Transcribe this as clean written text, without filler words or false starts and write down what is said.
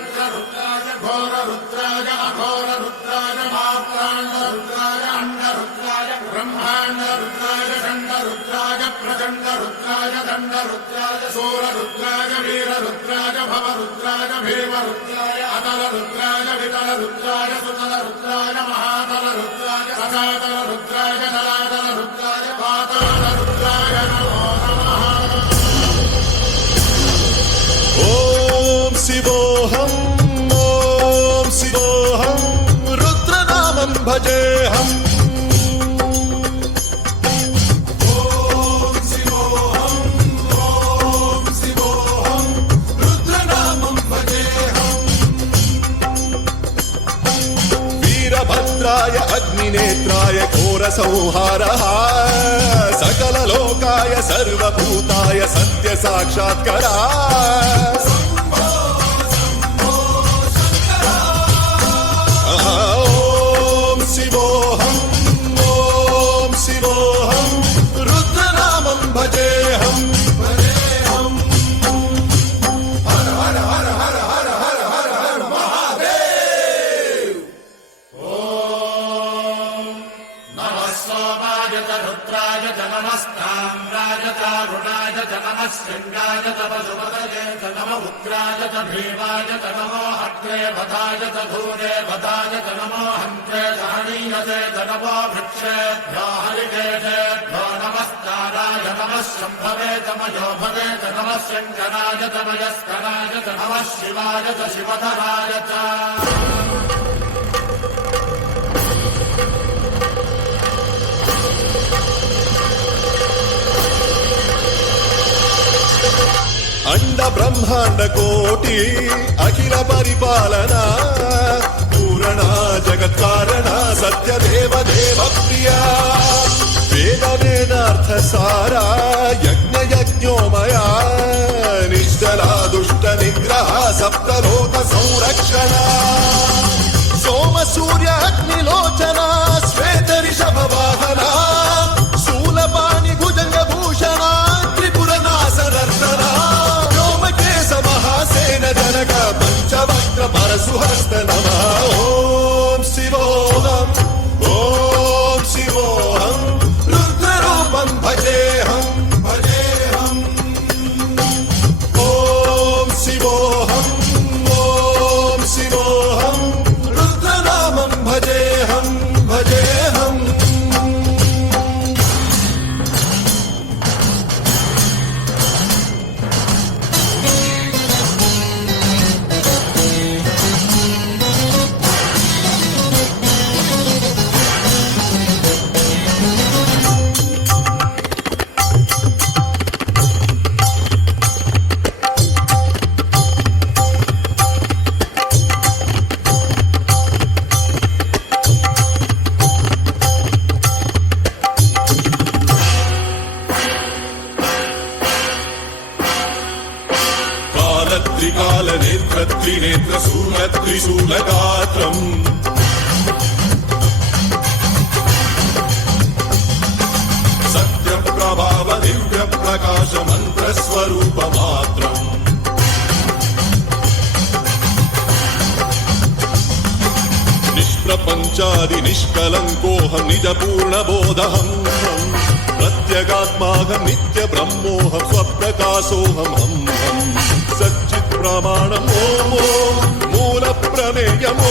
रुद्राय घोर रुद्राय अघोर रुद्राय मात्रांड रुद्राय अंड रुद्राय ब्रह्मांड रुद्राय खंड रुद्राय प्रचंड रुद्राय दंड रुद्राय सूर रुद्राय वीर रुद्राय भव रुद्राय भीम रुद्राय अतल रुद्राय वितल रुद्राय सुतल रुद्राय महातल रुद्राय रसातल रुद्राय जलातल रुद्राय पाताल रुद्राय नमो नमः। ओम शिवोऽहं रुद्रनामं भजेऽहम्। वीरभद्राय अग्निनेत्राय घोरसंहारः सकललोकाय सर्वभूताय सत्यसाक्षात्करा। ओम शिवोऽहं रुद्रनामं भजेऽहम्। हर हर हर हर हर हर हर हर महादेव। नमः सोमाय च रुद्राय च नमस्ताम्राय च अरुणाय च नमः शृङ्गाय च पशुपतये च नमः उग्राय च भीमाय च नमो अग्रे वधाय च धूरे वधाय च नमो हन्त्रे च हनीयसे च नमो वृक्षेभ्यो हरिकेशेभ्यो नमस्काराय नमः शम्भवे च मयोभवे च नमः शङ्कराय च मयस्कराय च नमः शिवाय च शिवधराय च। अंड ब्रह्मांड कोटि अखिल परिपालना पूरणा जगत्कारणा सत्यदेव देव प्रिया वेद वेदार्थ सारा यज्ञ यज्ञोमया निश्चला दुष्ट निग्रह सप्तलोक संरक्षणा सोम सूर्य अग्निलोचना श्वेत ऋषभ वाहना शूलपाणि भुजंग भूषणा त्रिपुर नासनर्तना महासेन जनक पंचवक्त्र परशुहस्त नमः। ओम शिवोऽहं रुद्ररूपं भजेऽहं भजेऽहम्। ओम शिवोऽहं रुद्रनामं भजेऽहं भजेऽहम्। त्रिनेत्र त्रिशूलगात्रम् सत्यप्रभाव दिव्य प्रकाश मन्त्रस्वरूपमात्रम् निष्प्रपञ्चादि निष्कलङ्कोऽहं निजपूर्णबोधहम् प्रत्यगात्माहं नित्य ब्रह्मोऽहं स्वप्रकाशोऽहम् सच्चित् प्रमाणम् ओम मूल प्रमेयम्।